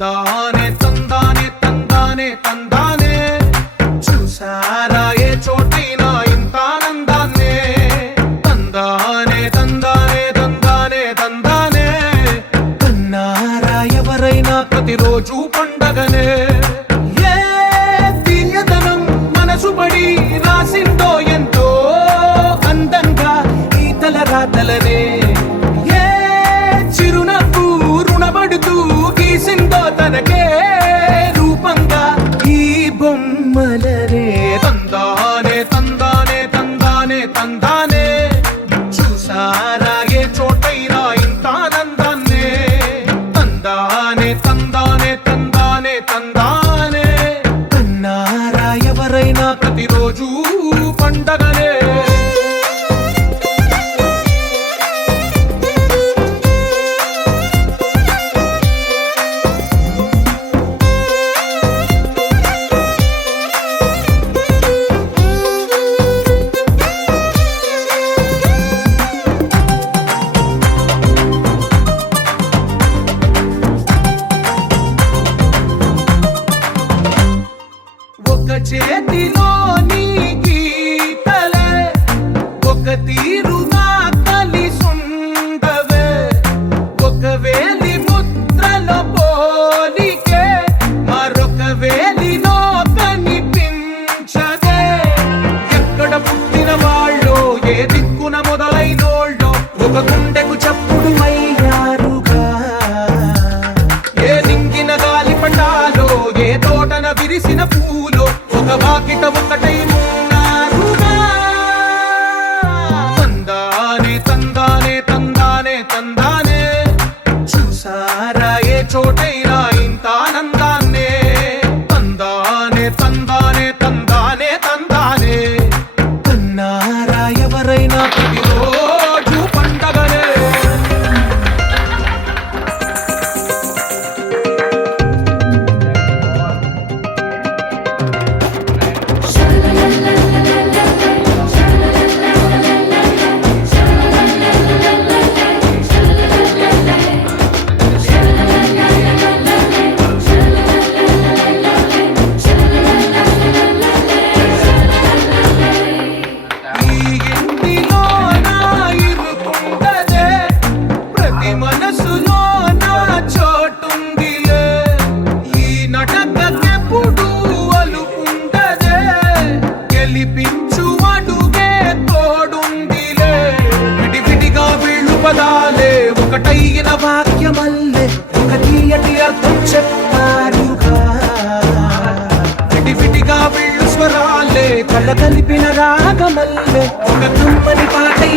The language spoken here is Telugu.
తందానే తందానే తందానే తందానే చూసారా ఏ చోటైనా ఇంత ఆనందాన్నే తందానే తందానే తందానే తందానే కన్నారా ఎవరైనా ప్రతిరోజు పండగనే ఏ తీయదనం మనసు పడి రాసిందో ఎంతో అందంగా ఈ తలరాతలనే తనకే రూపంగా ఈ బొమ్మలనే తందానే తందానే తందానే తందానే చూసారా ఏ చోటైనా ఇంత ఆనందాన్నే తందానే తందానే తందానే తందానే కన్నారా ఎవరైనా ప్రతిరోజు పండగనే చేతిలో నీ గీతలే ఒక తీరుగా కలిసుండవే ఒక వేలి ముద్రలో పోలికే మరొక వేలిలో కనిపించదే ఎక్కడ పుట్టిన వాళ్ళో ఏ దిక్కున మొదలైనోళ్ళో ఒక గుండెకు చప్పుడు అయ్యారుగా ఏ నింగిన గాలి పటాలో ఏ తోటన విరిసిన పూలో ఒక వాకిట ఒకటై ఉన్నారుగా తందానే తందానే తందానే తందానే చూసారా ఏ చోటైనా ఇంత ఆనందాన్నే తందానే తందానే తందానే తందానే కన్నారా ఎవరైనా ప్రతిరోజు పండగనే మనసులో నా చోటుందిలే ఈ నటకెప్పుడు అలుకుంటదే గెలిపించు అడుగే తోడుందిలే విడివిడిగా వీళ్ళు పదాలే ఒకటైన వాక్యమల్లే ఒక తీయటి అర్థం చెప్పారుగా విడివిడిగా వీళ్ళు స్వరాలే కళ్ళ కలిపిన రాగమల్లే ఒక కమ్మని పాటై